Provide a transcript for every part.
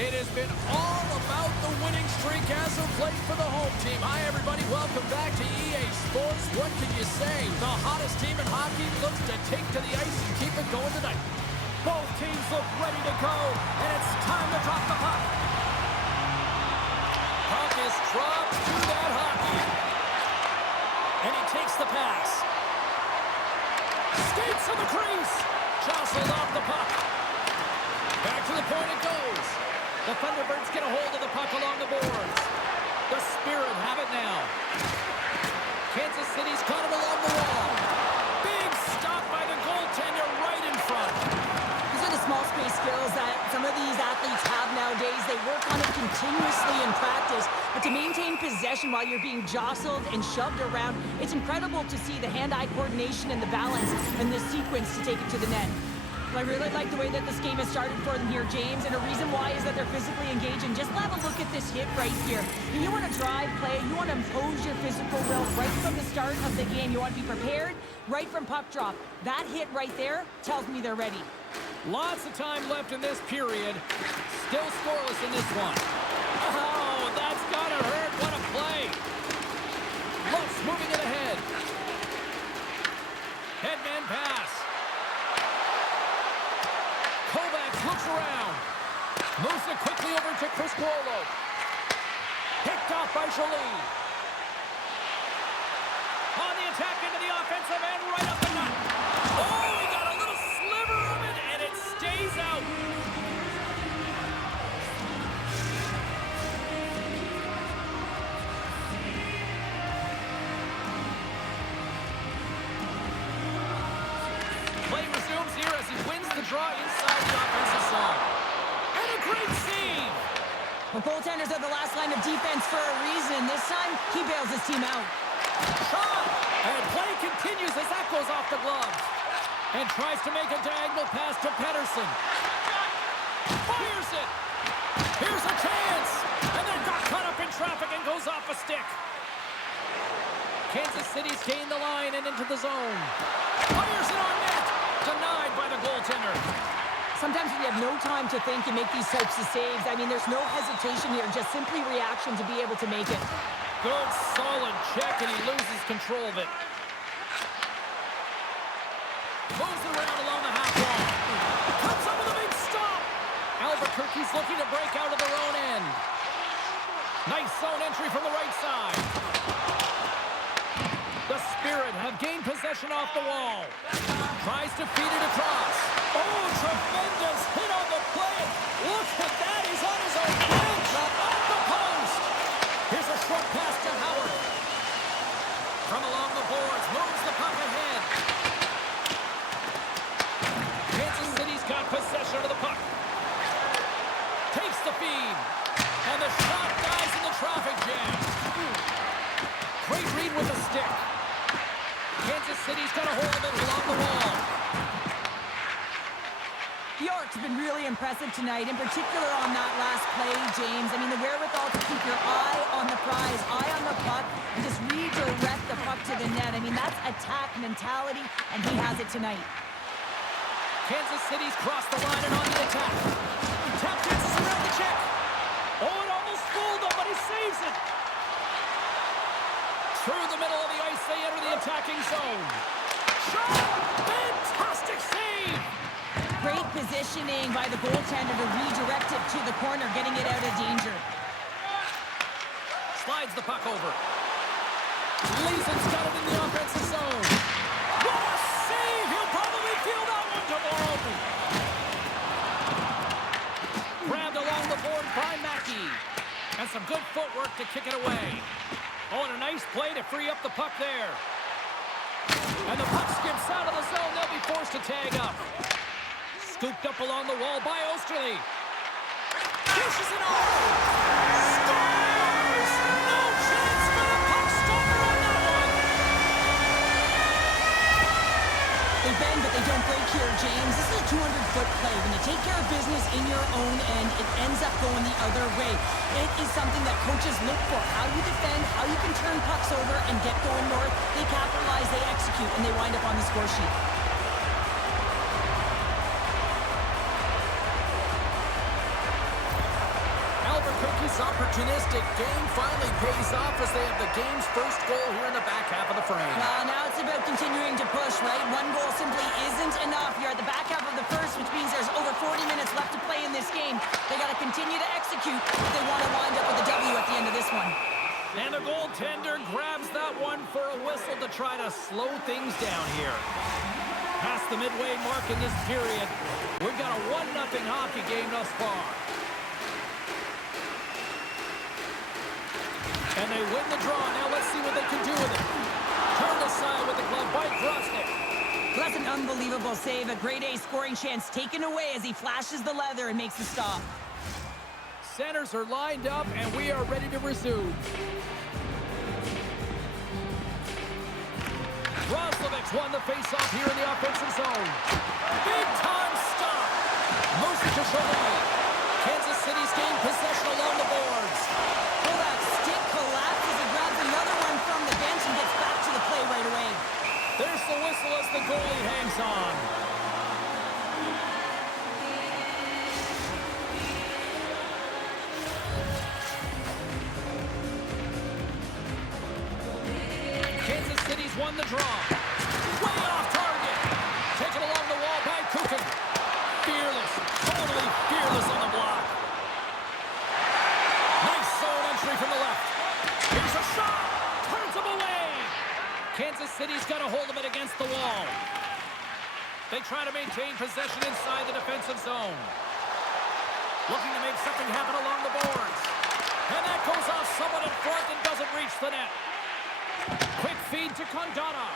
It has been all about the winning streak as of late for the home team. Hi, everybody. Welcome back to EA Sports. What can you say? The hottest team in hockey looks to take to the ice and keep it going tonight. Both teams look ready to go, and it's time to drop the puck. Puck is dropped to that hockey. And he takes the pass. Skates to the crease. Jostled off the puck. Back to the point it goes. The Thunderbirds get a hold of the puck along the boards. The Spirit have it now. Kansas City's caught it along the wall. Big stop by the goaltender right in front. These are the small space skills that some of these athletes have nowadays. They work on it continuously in practice. But to maintain possession while you're being jostled and shoved around, it's incredible to see the hand-eye coordination and the balance and the sequence to take it to the net. I really like the way that this game has started for them here, James, and a reason why is that they're physically engaging. Just have a look at this hit right here. You want to drive play, you want to impose your physical will right from the start of the game. You want to be prepared right from puck drop. That hit right there tells me they're ready. Lots of time left in this period. Still scoreless in this one. Oh, that's gotta hurt. What a play. Luff's moving it ahead. Headman pass. Kovacs looks around. Moves it quickly over to CrisCuolo. Picked off by Jori. On the attack into the offensive end, right up the nut. Oh, he got a little sliver of it, and it stays out. Play resumes here as he wins the draw inside the offensive zone. And a great save! The goaltenders are the last line of defense for a reason. This time, he bails his team out. Shot! And play continues as that goes off the gloves. And tries to make a diagonal pass to Pedersen. Fires it! Here's a chance! And then got caught up in traffic and goes off a stick. Kansas City's gained the line and into the zone. Fires it on net! Denied by the goaltender. Sometimes when you have no time to think and make these types of saves, I mean, there's no hesitation here, just simply reaction to be able to make it. Good, solid check, and he loses control of it. Moves it around along the half wall. Comes up with a big stop. Albuquerque's looking to break out of their own end. Nice zone entry from the right side. The Spirit have gained possession off the wall. Tries to feed it across. Oh, tremendous hit on the play. Look at that. He's on his own bench. Off the post. Here's a short pass to Howard. From along the boards. Moves the puck ahead. Kansas City's got possession of the puck. Takes the feed. And the shot dies in the traffic jam. Great read with a stick. Kansas City's got a hold of it along the wall. Bjork's been really impressive tonight, in particular on that last play, James. I mean, the wherewithal to keep your eye on the prize, eye on the puck, and just redirect the puck to the net. I mean, that's attack mentality, and he has it tonight. Kansas City's crossed the line and on the attack. Tap dances around the check. Oh, it almost fooled him, but he saves it. Through the middle of the ice, they enter the attacking zone. Shot! Fantastic save! Great positioning by the goaltender to redirect it to the corner, getting it out of danger. Slides the puck over. Leason's got it in the offensive zone. What a save! He'll probably feel that one tomorrow. Grabbed along the board by Mackey. And some good footwork to kick it away. Oh, and a nice play to free up the puck there. And the puck skips out of the zone. They'll be forced to tag up. Scooped up along the wall by Osterley. Dishes it off. Scores! No chance for the puck stopper on that one. They bend, but they don't break here, James. This is a 200-foot play. When you take care of business in your own end, it ends up going the other way. It is something that coaches look for. How you defend, how you can turn pucks over and get going north. They capitalize, they execute, and they wind up on the score sheet. Albuquerque's opportunistic game finally pays off as they have the game's first goal here in the back half of the frame. Well, now it's about continuing to push, right? One goal simply isn't enough. You're at the back half of the first, which means there's over 40 minutes left to play in this game. They got to continue to execute if they want to wind up with a W at the end of this one. And the goaltender grabs that one for a whistle to try to slow things down here. Past the midway mark in this period, we've got a 1-0 hockey game thus far. And they win the draw. Now let's see what they can do with it. Turned aside with the glove by Grosnick. That's an unbelievable save. A grade A scoring chance taken away as he flashes the leather and makes the stop. Centers are lined up, and we are ready to resume. Roslovic's won the face-off here in the offensive zone. Big-time stop. Moves it to Jori. Kansas City's gained possession along the boards. Oh, that stick collapses. He grabs another one from the bench and gets back to the play right away. There's the whistle as the goalie hangs on. Kansas City's won the draw. Way off target. Taken along the wall by Kukin. Fearless. Totally fearless on the block. Nice zone entry from the left. Here's a shot. Turns him away. Kansas City's got a hold of it against the wall. They try to maintain possession inside the defensive zone. Looking to make something happen along the boards. And that goes off someone in front and doesn't reach the net. Quick feed to Condana.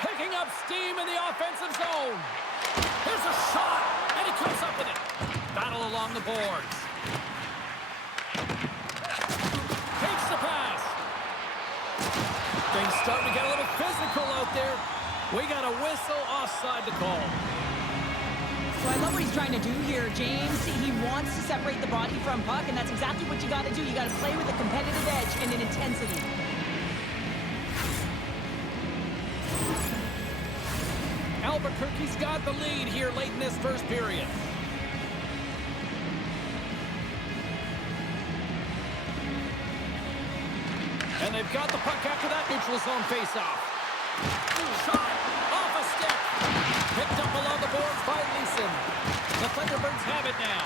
Picking up steam in the offensive zone. There's a shot, and he comes up with it. Battle along the boards. Takes the pass. Things starting to get a little physical out there. We got a whistle offside to call. So I love what he's trying to do here, James. He wants to separate the body from puck, and that's exactly what you got to do. You got to play with a competitive edge and an intensity. Albuquerque's got the lead here late in this first period. And they've got the puck after that neutral zone faceoff. Shot off a stick. Picked up along the boards by Leason. The Thunderbirds have it now.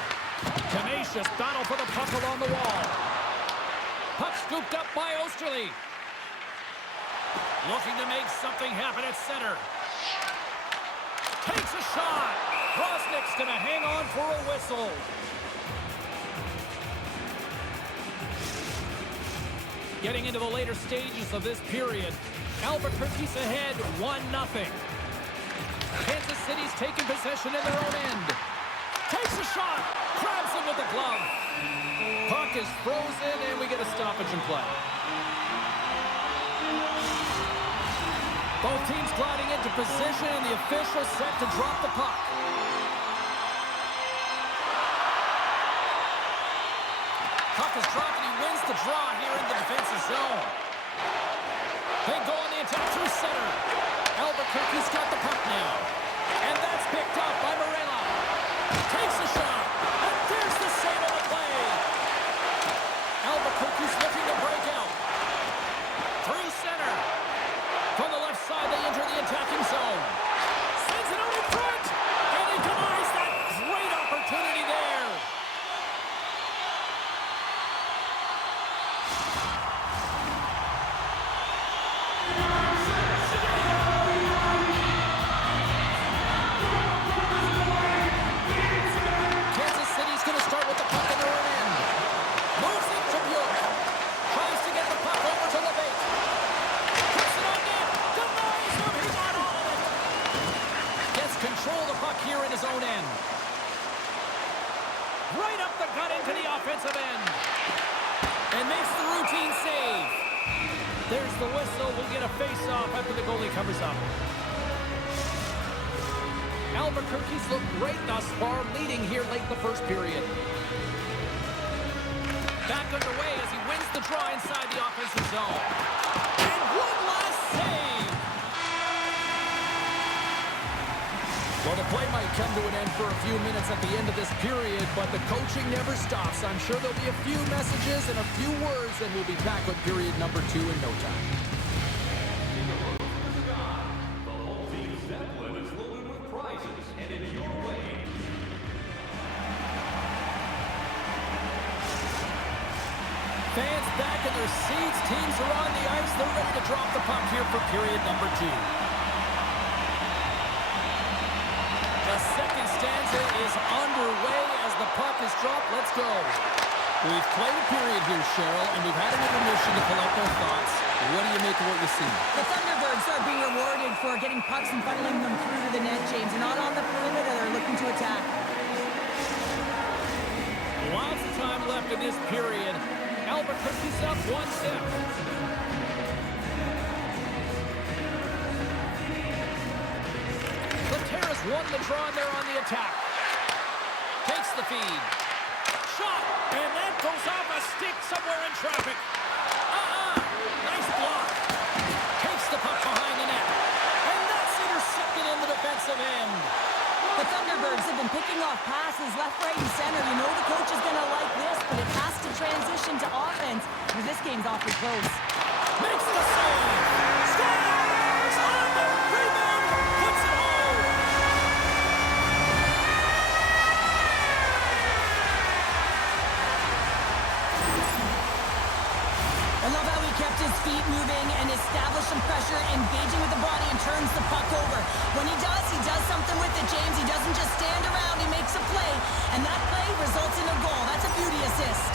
Tenacious battle for the puck along the wall. Puck scooped up by Osterley. Looking to make something happen at center. Takes a shot. Grosnick's going to hang on for a whistle. Getting into the later stages of this period, Albuquerque's ahead 1-0. Kansas City's taking possession in their own end. Takes a shot. Grabs him with the glove. Puck is frozen, and we get a stoppage in play. Both teams gliding into position, and the official set to drop the puck. Puck is dropped, and he wins the draw here in the defensive zone. They go on the attack through center. Albuquerque's got the puck now. And that's picked up by Merela. Takes a shot, and there's the save on the play. Albuquerque's looking to break out. Through center. From the left side, they enter the attacking zone. Sends it out in front, and he denies that great opportunity there. Kansas City's going to start with the puck in their own end. Moves it to Bjork. Tries to get the puck over to Labate. Control the puck here in his own end. Right up the gut into the offensive end. And makes the routine save. There's the whistle. We'll get a face-off after the goalie covers up. Albuquerque's looked great thus far, leading here late in the first period. Back underway as he wins the draw inside the offensive zone. And one last save. Well, the play might come to an end for a few minutes at the end of this period, but the coaching never stops. I'm sure there'll be a few messages and a few words, and we'll be back with period number 2 in no time. The whole team's Zeppelin is loaded with prizes, headed your way. Fans back in their seats. Teams are on the ice. They're ready to drop the puck here for period number 2. The second stanza is underway as the puck is dropped. Let's go. We've played a period here, Cheryl, and we've had an intermission to collect our thoughts. What do you make of what you see? The Thunderbirds are being rewarded for getting pucks and funneling them through to the net, James. They're not on the perimeter. They're looking to attack. Lots of time left in this period. Albuquerque's up 1-0. Lehtera's won the draw, and they're on the attack. Takes the feed. Shot, and that goes off a stick somewhere in traffic. Nice block. Takes the puck behind the net. And that's intercepted in the defensive end. The Thunderbirds have been picking off passes left, right, and center. You know the coach is going to like this, but it has to transition to offense, because this game's awfully close. Makes the save. Scores! On the rebound. Puts it home. I love how he kept his feet moving and established some pressure, engaging with the body and turns the puck over. When he does something with it, James. He doesn't just stand around, he makes a play, and that play results in a goal. That's a beauty assist.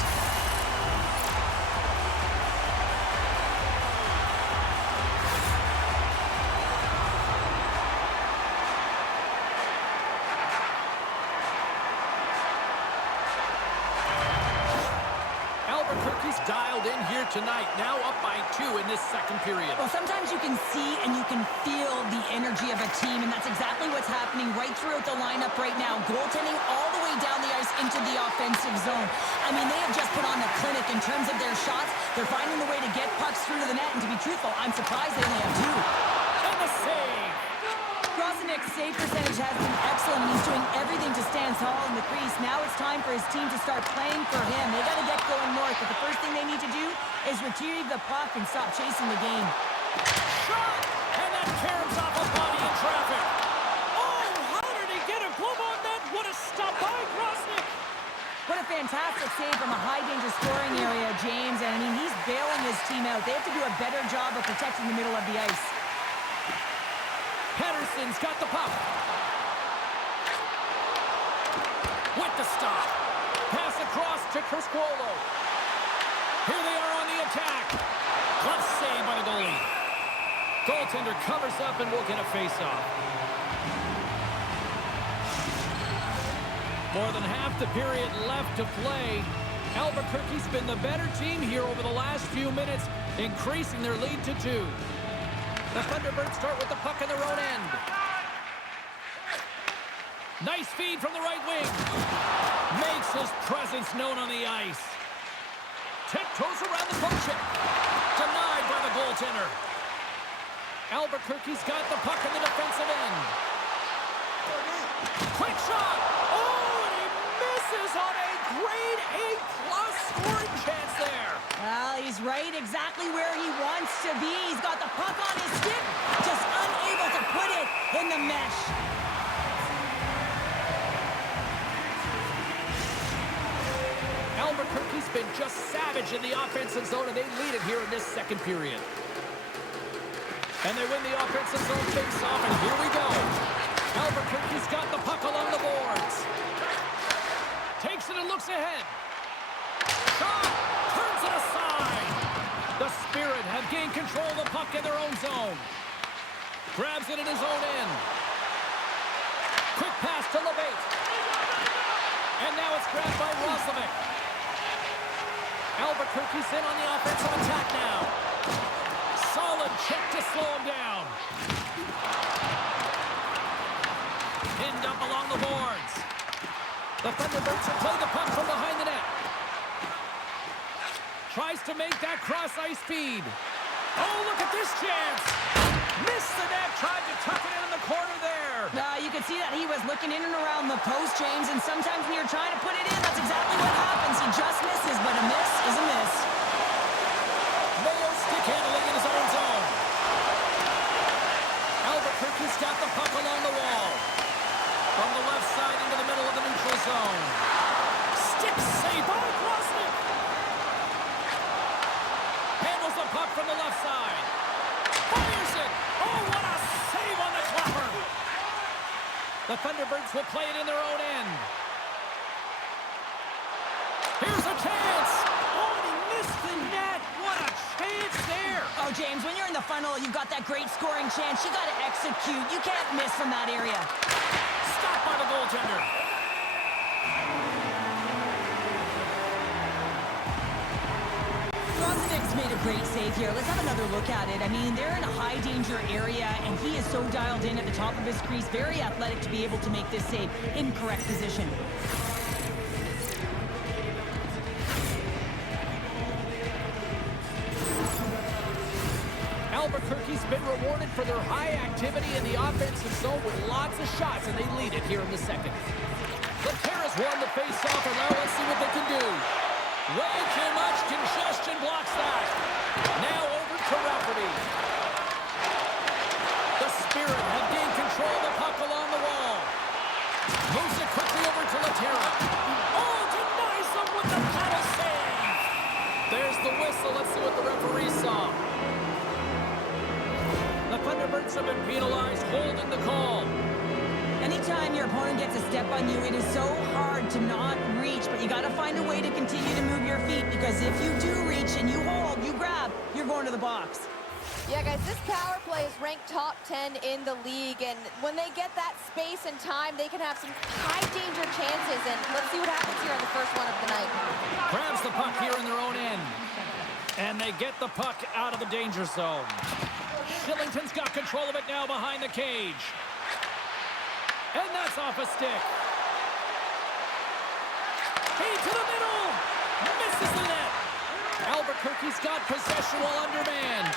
Albuquerque's dialed in here tonight, now up by 2 in this second period. Well, sometimes you can see and you can feel the energy of a team, and that's exactly what's happening right throughout the lineup right now. Goaltending all the way down the ice into the offensive zone. I mean, they have just put on a clinic in terms of their shots. They're finding the way to get pucks through to the net, and to be truthful, I'm surprised they only have 2. And the save. Grosenick's save percentage has been excellent, and he's doing everything to stand tall in the crease. Now it's time for his team to start playing for him. They got to get going north, but the first thing they need to do is retrieve the puck and stop chasing the game. Shot! And that caroms off a body in traffic. Oh, how did he get a glove on that? What a stop by Grosenick! What a fantastic save from a high-danger scoring area, James. And, I mean, he's bailing his team out. They have to do a better job of protecting the middle of the ice. Pedersen's got the puck. With the stop. Pass across to CrisCuolo. Here they are on the attack. Glove save by the goalie. Goaltender covers up and will get a face-off. More than half the period left to play. Albuquerque's been the better team here over the last few minutes, increasing their lead to 2. The Thunderbirds start with the puck in their own end. Nice feed from the right wing. Makes his presence known on the ice. Tiptoes around the poke check. Denied by the goaltender. Albuquerque's got the puck in the defensive end. Quick shot. Oh, and he misses on a grade A+ scoring chance there. Well, he's right exactly where he wants to be. He's got the puck on his stick, just unable to put it in the mesh. Albuquerque's been just savage in the offensive zone, and they lead it here in this second period. And they win the offensive zone face-off, and here we go. Albuquerque's got the puck along the boards. Takes it and looks ahead. Shot! Turns it aside. The Spirit have gained control of the puck in their own zone. Grabs it in his own end. Quick pass to Labate. And now it's grabbed by Roslovic. Albuquerque's in on the offensive attack now. Solid check to slow him down. Pinned up along the boards. The Thunderbirds have played the puck from behind the net. Tries to make that cross-ice feed. Oh, look at this chance. Missed the net, tried to tuck it in the corner there. there. You could see that he was looking in and around the post, James, and sometimes when you're trying to put it in, that's exactly what happens. He just misses, but a miss is a miss. Mayo stick handling in his own zone. Albuquerque's got the puck along the wall. From the left side into the middle of the neutral zone. Stick save by Grosnick. Handles the puck from the left side. Fires it. Oh, what a save on the clapper. The Thunderbirds will play it in their own end. Here's a chance. Oh, he missed the net. What a chance there. Oh, James, when you're in the funnel, you've got that great scoring chance. You got to execute. You can't miss from that area. Stopped by the goaltender. Grosnick's made a great save here. Let's have another look at it. I mean, they're in a high-danger area, and he is so dialed in at the top of his crease. Very athletic to be able to make this save in correct position. Albuquerque's been rewarded for their high activity in the offensive zone with lots of shots, and they lead it here in the second. Lehtera's won the face-off, and now let's see what they can do. Way too much congestion blocks that. Now over to Rafferty. The Spirit have gained control of the puck along the wall. Moves it quickly over to Lehtera. Oh, denies them with the paddle save. There's the whistle. Let's see what the referee saw. The Thunderbirds have been penalized, holding the call. Anytime your opponent gets a step on you, it is so hard to not reach, but you got to find a way to continue to move your feet, because if you do reach and you hold, you grab, you're going to the box. Yeah, guys, this power play is ranked top 10 in the league, and when they get that space and time, they can have some high-danger chances, and let's see what happens here on the first one of the night. Grabs the puck here in their own end, and they get the puck out of the danger zone. Shillington's got control of it now behind the cage. And that's off a stick. Feed to the middle. Misses the net. Albuquerque's got possession while undermanned.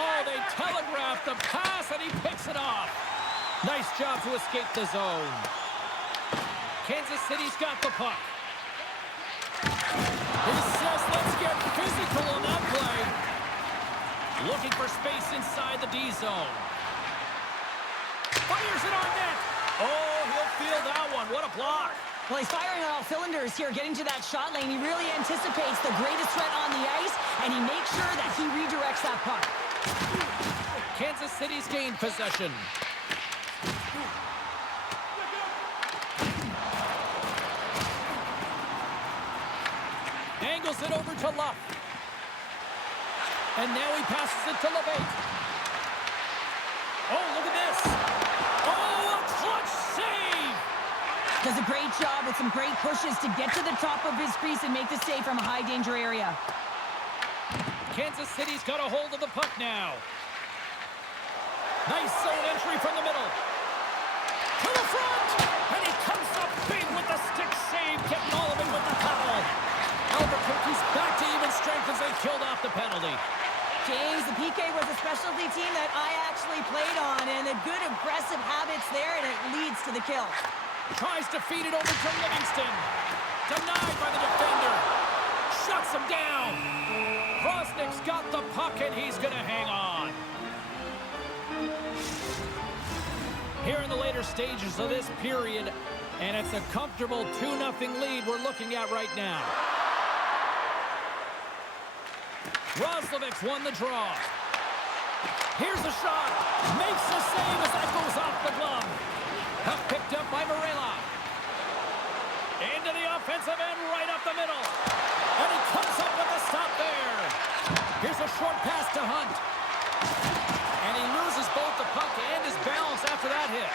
Oh, they telegraph the pass, and he picks it off. Nice job to escape the zone. Kansas City's got the puck. He says, let's get physical on that play. Looking for space inside the D zone. Fires it on net. Oh, he'll feel that one. What a block. Well, he's firing on all cylinders here, getting to that shot lane. He really anticipates the greatest threat on the ice, and he makes sure that he redirects that puck. Kansas City's gained possession. Angles it over to Luff. And now he passes it to Labate. Oh, look at this. Oh, a clutch save. Does a great job with some great pushes to get to the top of his crease and make the save from a high-danger area. Kansas City's got a hold of the puck now. Nice zone entry from the middle. To the front. And he comes up big with the stick save, getting all of it with the paddle. Albuquerque's back to even strength as they killed off the penalty. James, the PK was a specialty team that I actually played on, and the good aggressive habits there, and it leads to the kill. Tries to feed it over to Livingston. Denied by the defender. Shuts him down. Grosnick's got the puck, and he's going to hang on. Here in the later stages of this period, and it's a comfortable 2-0 lead we're looking at right now. Roslovic's won the draw. Here's the shot. Makes the save as that goes off the glove. Puck picked up by Merela. Into the offensive end, right up the middle. And he comes up with the stop there. Here's a short pass to Hunt. And he loses both the puck and his balance after that hit.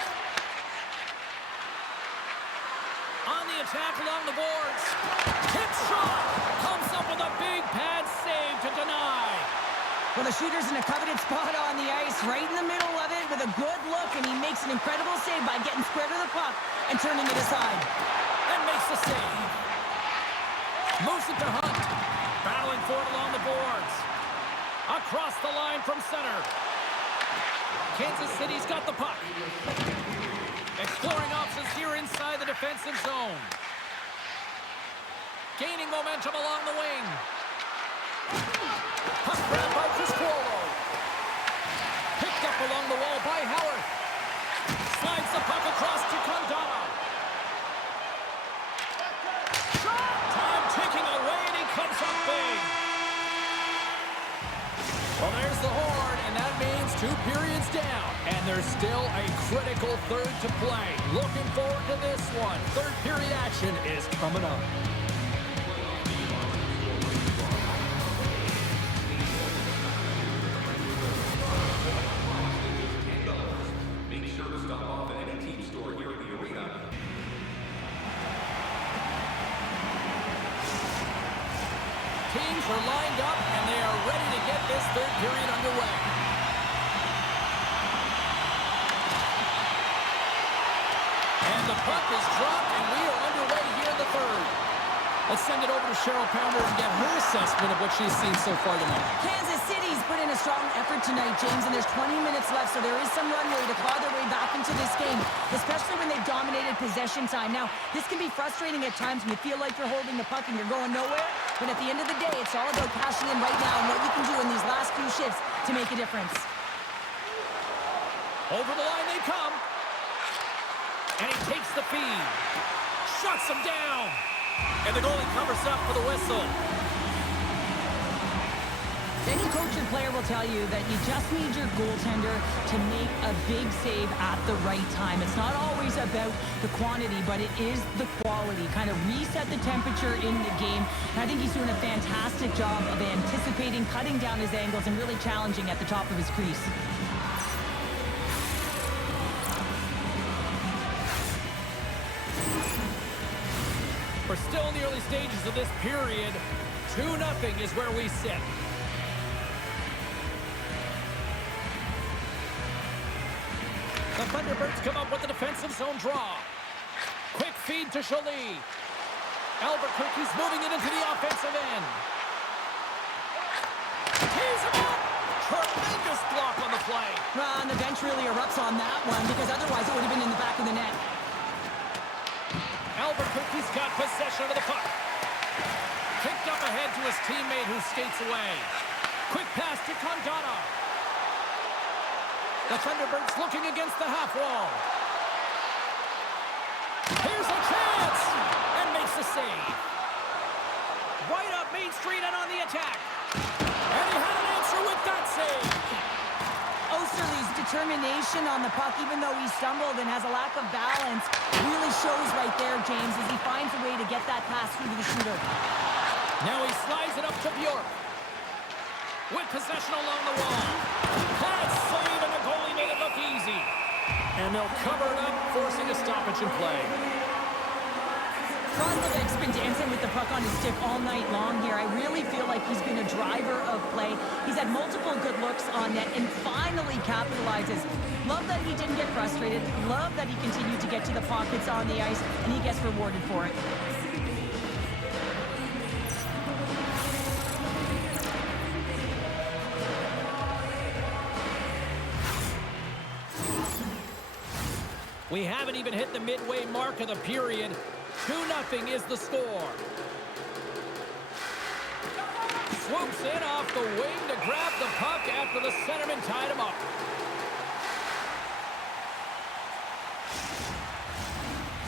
On the attack along the boards. Hit shot. Comes up with a big pad save to deny. Well, the shooter's in a coveted spot on the ice, right in the middle of it with a good look, and he makes an incredible save by getting square to the puck and turning it aside. And makes the save. Moves it to Hunt. Battling for it along the boards. Across the line from center. Kansas City's got the puck. Exploring options here inside the defensive zone. Gaining momentum along the wing. Puck grabbed by CrisCuolo. Picked up along the wall by Howard. Slides the puck across to Condana. Shot! Time ticking away, and he comes up big. Well, there's the horn, and that means 2 periods down. And there's still a critical third to play. Looking forward to this one. Third period action is coming up. Make sure to stop off at any team store here at the arena. Teams are lined up, and they are ready to get this third period underway. And the puck is dropped, and we are underway here in the third. Let's send it over to Cheryl Pounder and get her assessment of what she's seen so far tonight. Kansas City's put in a strong effort tonight, James, and there's 20 minutes left, so there is some runway to claw their way back into this game, especially when they've dominated possession time. Now, this can be frustrating at times when you feel like you're holding the puck and you're going nowhere, but at the end of the day, it's all about cashing in right now and what you can do in these last few shifts to make a difference. Over the line they come. And he takes the feed. Shuts him down. And the goalie covers up for the whistle. Any coach or player will tell you that you just need your goaltender to make a big save at the right time. It's not always about the quantity, but it is the quality. Kind of reset the temperature in the game. And I think he's doing a fantastic job of anticipating, cutting down his angles, and really challenging at the top of his crease. We're still in the early stages of this period. 2-0 is where we sit. The Thunderbirds come up with the defensive zone draw. Quick feed to Jori. Albuquerque's moving it into the offensive end. Tees him up! Tremendous block on the play. Well, and the bench really erupts on that one because otherwise it would have been in the back of the net. Albuquerque's got possession of the puck. Kicked up ahead to his teammate who skates away. Quick pass to Condana. The Thunderbirds looking against the half wall. Here's a chance! And makes the save. Right up Main Street and on the attack. And he had an answer with that save. Osterley's determination on the puck, even though he stumbled and has a lack of balance, really shows right there, James, as he finds a way to get that pass through to the shooter. Now he slides it up to Bjork. With possession along the wall. Pass save, and the goalie made it look easy. And they'll cover it up, forcing a stoppage in play. Roslovic's been dancing with the puck on his stick all night long here. I really feel like he's been a driver of play. He's had multiple good looks on net and finally capitalizes. Love that he didn't get frustrated. Love that he continued to get to the pockets on the ice, and he gets rewarded for it. We haven't even hit the midway mark of the period. 2-0 is the score. Swoops in off the wing to grab the puck after the centerman tied him up.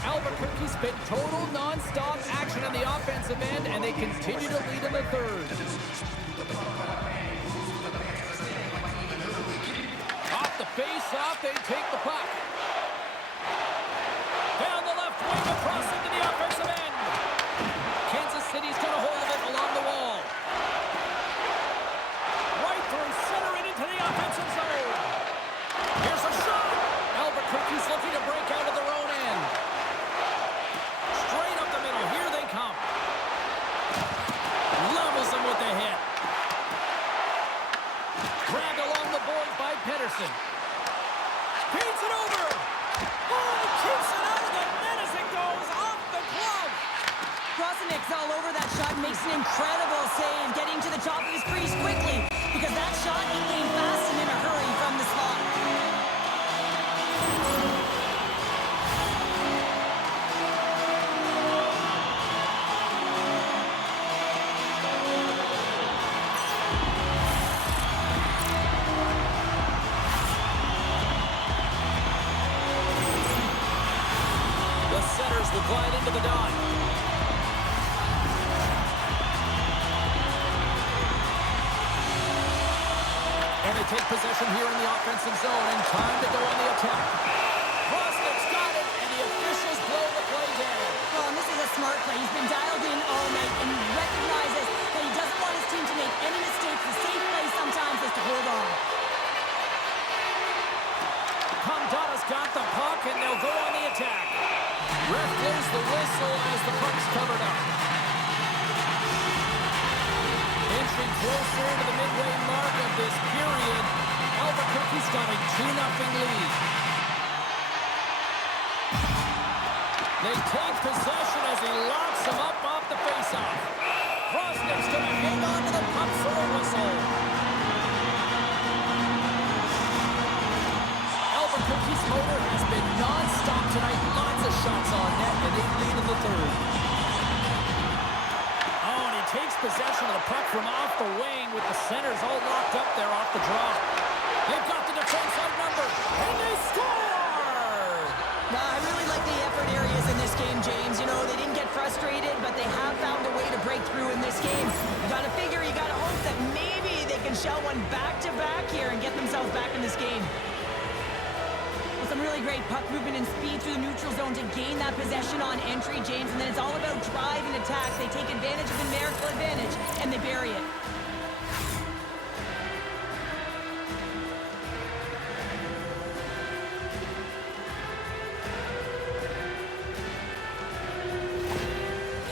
Albuquerque's been total non-stop action on the offensive end, and they continue to lead in the third. Off the face-off, they take the puck. Down the left wing, across into the offensive end. Kansas City's got a hold of it along the wall. Right through center and into the offensive zone. Here's a shot. Albuquerque's looking to break out of their own end. Straight up the middle. Here they come. Levels them with the hit. Grabbed along the boards by Pedersen. Feeds it over. Oh, keeps it out of the net as it goes off the glove. Roslovic's all over that shot, makes an incredible save, getting to the top of his crease quickly, because that shot he came fast and in a hurry from the slot. they take possession here in the offensive zone, and time to go on the attack. Krosnick's got it, and the officials blow the play down. Oh, and this is a smart play. He's been dialed in all night, and he recognizes that he doesn't want his team to make any mistakes. The safe play sometimes is to hold on. Comdata's got the puck, and they'll go on the attack. Ref blows the whistle as the puck's covered up. Inching closer to the midway mark of this period, Albuquerque's got a 2-0 lead. They take possession as he locks him up off the faceoff. Krosnick's going to hang on to the puck for a whistle. Albuquerque's motor has been non-stop tonight. Lots of shots on net, and they lead in the third. Oh, and he takes possession of the puck from off the wing with the centers all locked up there off the draw. They've got the defense outnumbered, and they score! I really like the effort areas in this game, James. You know, they didn't get frustrated, but they have found a way to break through in this game. You gotta figure, you gotta hope that maybe they can shell one back-to-back here and get themselves back in this game. With some really great puck movement and speed through the neutral zone to gain that possession on entry, James, and then it's all about drive and attack. They take advantage of the numerical advantage, and they bury it.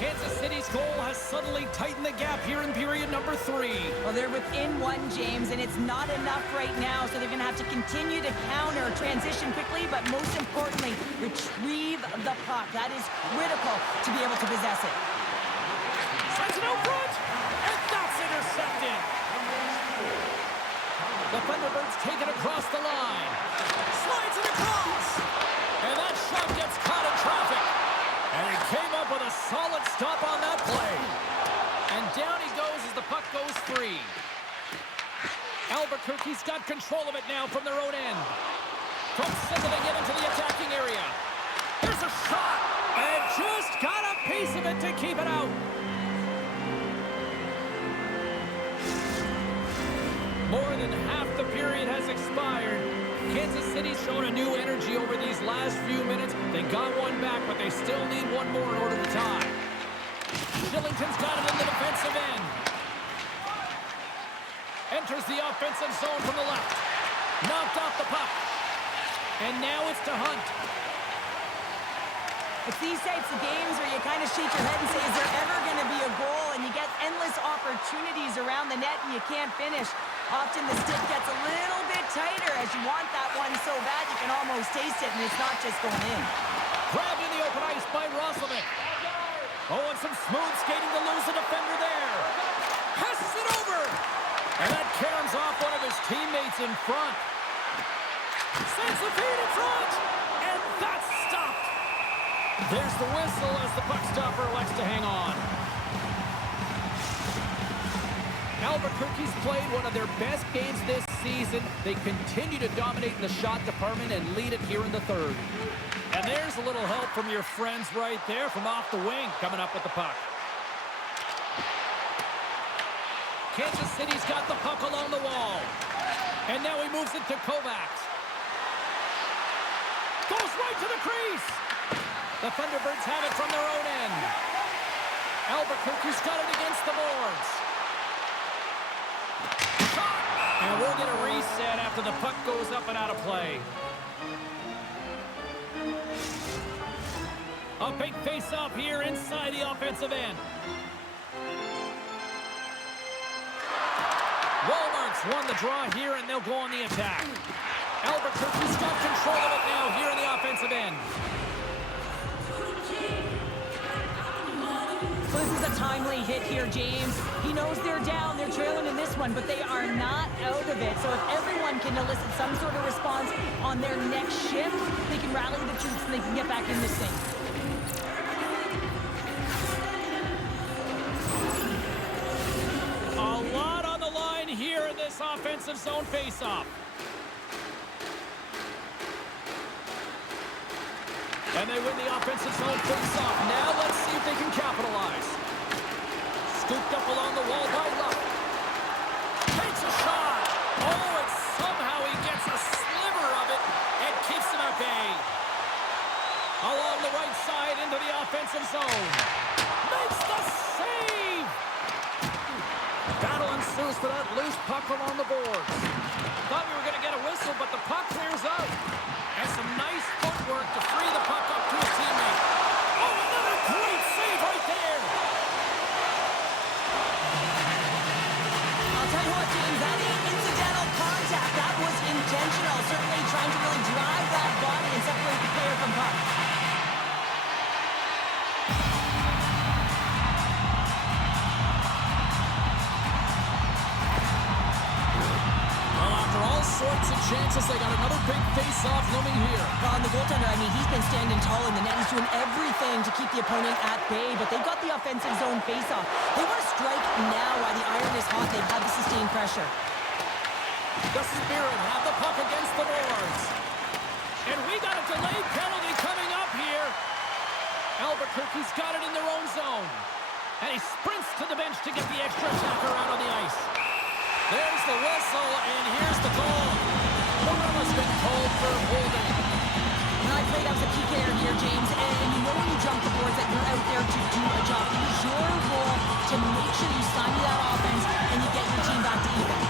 Kansas City's goal has suddenly tightened the gap here in period number 3. Well, they're within one, James, and it's not enough right now, so they're going to have to continue to counter, transition quickly, but most importantly, retrieve the puck. That is critical to be able to possess it. Sends it out front, and that's intercepted. The Thunderbirds take it across the line. Slides it across, and that shot gets caught in traffic. And he came up with a solid stop on that play. And down he goes as the puck goes free. Albuquerque's got control of it now from their own end. From sending it into the attacking area. There's a shot. And just got a piece of it to keep it out. More than half the period has expired. Kansas City's shown a new energy over these last few minutes. They got one back, but they still need one more in order to tie. Shillington's got it in the defensive end. Enters the offensive zone from the left. Knocked off the puck. And now it's to Hunt. It's these types of games where you kind of shake your head and say, is there ever going to be a goal? And you get endless opportunities around the net and you can't finish. Often the stick gets a little bit tighter as you want that one so bad you can almost taste it, and it's not just going in. Grabbed in the open ice by Roslovic. Oh, and some smooth skating to lose the defender there. Passes it over. And that caroms off one of his teammates in front. Sends the feed in front. And that's stopped. There's the whistle as the puck stopper elects to hang on. Albuquerque's played one of their best games this season. They continue to dominate in the shot department and lead it here in the third. And there's a little help from your friends right there from off the wing coming up with the puck. Kansas City's got the puck along the wall. And now he moves it to Kovacs. Goes right to the crease. The Thunderbirds have it from their own end. Albuquerque's got it against the boards. And we'll get a reset after the puck goes up and out of play. A big face-off here inside the offensive end. Walmart's won the draw here, and they'll go on the attack. Albuquerque's got control of it now here in the offensive end. Well, this is a timely hit here, James. He knows they're down, they're trailing in this one, but they are not out of it. So if everyone can elicit some sort of response on their next shift, they can rally the troops and they can get back in this thing. A lot on the line here in this offensive zone faceoff. And they win the offensive zone faceoff. Now let's see if they can capitalize. Scooped up along the wall by Luff. Takes a shot. Oh, it's into the offensive zone. Makes the save! Battle ensues for that loose puck along the boards. Thought we were going to get a whistle, but the puck clears out. And some nice footwork to free the puck up to his teammate. Oh, another great save right there! I'll tell you what, James, that ain't incidental contact. That was intentional. Certainly trying to really drive that body and separate the player from puck. Well, after all sorts of chances, they got another big face-off looming here. Well, and the goaltender, I mean, he's been standing tall in the net. He's doing everything to keep the opponent at bay, but they've got the offensive zone face-off. They want to strike now while the iron is hot. They've had the sustained pressure. The Spirit have the puck against the boards. And we got a delayed penalty coming up here. Albuquerque's got it in their own zone. And he sprints to the bench to get the extra attacker out on the ice. There's the whistle, and here's the goal. Merela's been called for holding. Well, I played as a PKer here, James, and you know when you jump the boards that you're out there to do a job. It is your role to make sure you sign that offense and you get your team back to even.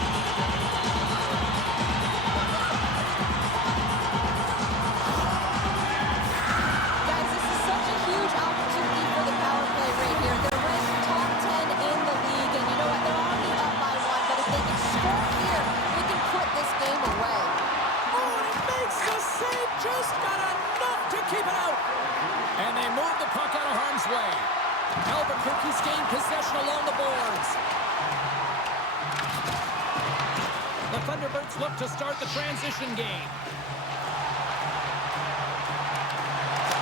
Guys, this is such a huge opportunity for the power play right here. They're ranked top 10 in the league, and you know what? They're already up by one, but if they can score here, they can put this game away. Oh, and he makes the save. Just got enough to keep it out. And they move the puck out of harm's way. Albuquerque's gained possession along the boards. The Thunderbirds look to start the transition game.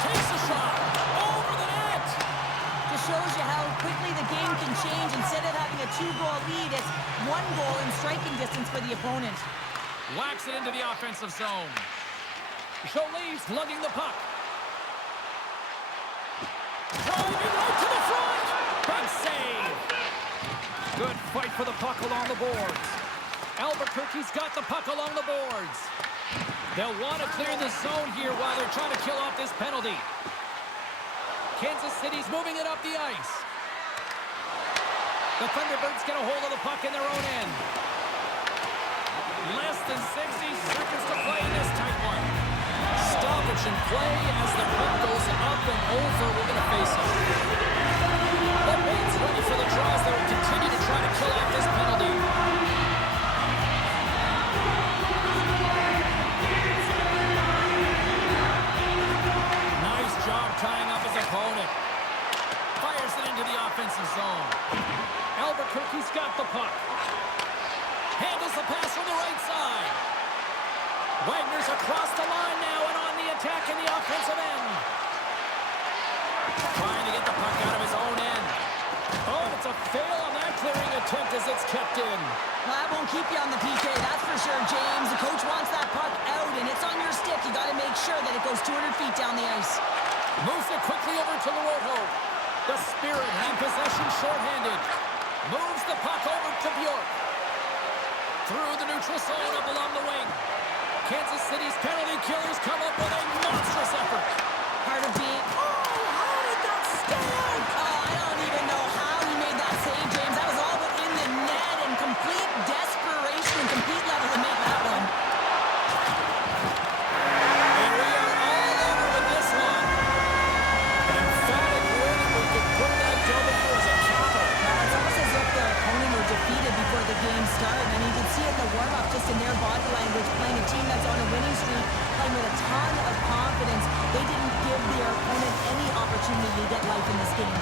Takes a shot over the net. Just shows you how quickly the game can change. Instead of having a 2-goal lead, it's 1 goal in striking distance for the opponent. Whacks it into the offensive zone. Jori's lugging the puck. Driving right to the front. Big save. Good fight for the puck along the boards. Albuquerque's got the puck along the boards. They'll want to clear the zone here while they're trying to kill off this penalty. Kansas City's moving it up the ice. The Thunderbirds get a hold of the puck in their own end. Less than 60 seconds to play in this tight one. Stoppage in play as the puck goes up and over. We're going to face it. The Bates ready for the draws. They will continue to try to kill off this penalty. Nice job tying up his opponent. Fires it into the offensive zone. Albuquerque's got the puck. Handles the pass from the right side. Wagner's across the line now and on the attack in the offensive end. Trying to get the puck out of his own end. Oh, it's a fail on that clearing attempt as it's kept in. Well, that won't keep you on the PK, that's for sure, James. The coach wants that puck out, and it's on your stick. You got to make sure that it goes 200 feet down the ice. Moves it quickly over to the road hole. The Spirit have possession shorthanded. Moves the puck over to Bjork. Through the neutral zone up along the wing. Kansas City's penalty killers come up with a monstrous effort. Hard to beat. Oh, how did that stay out? Oh, I don't even know how he made that save, James. That was all within the net and complete desperation and complete level to make that one. And we are all over with this one. An emphatic win, and we could put that W as a capital. It's almost as if their opponent were defeated before the game started. I mean, you could see it in the warm-up just in their body language, playing a team that's on a winning streak, playing with a ton of confidence. They didn't give their opponent any opportunity to get life in this game.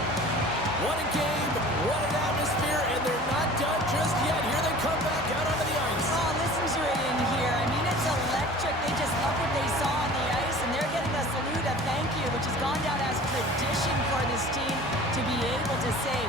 What a game, what an atmosphere, and they're not done just yet. Here they come back out onto the ice. Oh, listen to it in here. I mean, it's electric. They just love what they saw on the ice, and they're getting a salute, a thank you, which has gone down as tradition for this team to be able to say,